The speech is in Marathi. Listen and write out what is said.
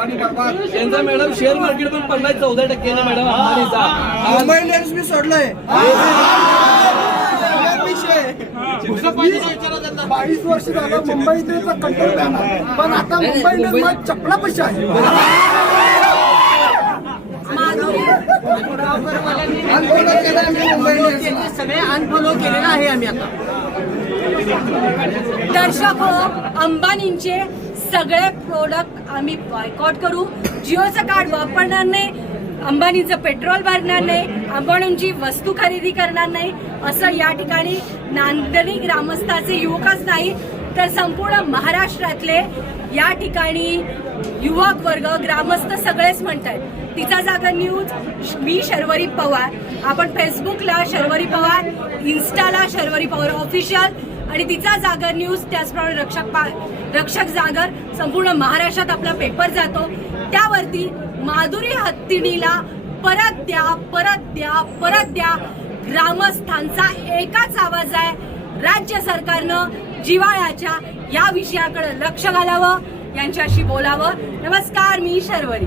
अंबानी बाबा त्यांचा मॅडम शेअर मार्केट पण 14% मॅडम अंबानीचा. मुंबई इंडियन्स मी सोडलंय 22 वर्ष झालं मुंबई इंडियन्सचा कंट्रोल करणार, पण आता मुंबई इंडियन्स चपला पैसे आहे. सगळे अनफॉलो केलेलं आहे आम्ही आता. दर्शक हो, अंबानींचे सगळे प्रोडक्ट आम्ही बॉयकॉट करू. जिओचं कार्ड वापरणार नाही, अंबानीचं पेट्रोल भरणार नाही, अंबानींची वस्तू खरेदी करणार नाही, असं या ठिकाणी नांदणी ग्रामस्थाचे युवकच नाही तर संपूर्ण महाराष्ट्रातले या ठिकाणी युवक वर्ग ग्रामस्थ सगळेच म्हणतात. तिचा जागर न्यूज, मी शर्वरी पवार. आपण फेसबुकला शर्वरी पवार, इन्स्टाला शर्वरी पवार ऑफिशियल आणि तिचा जागर न्यूज, त्याचप्रमाणे रक्षक जागर संपूर्ण महाराष्ट्रात आपला पेपर जातो. त्यावरती माधुरी हत्तीनीला परत द्या, परत द्या, परत द्या ग्रामस्थांचा एकच आवाज आहे. राज्य सरकारनं जिव्हाळ्याच्या या विषयाकडे लक्ष घालावं, यांच्याशी बोलावं. नमस्कार, मी शर्वरी.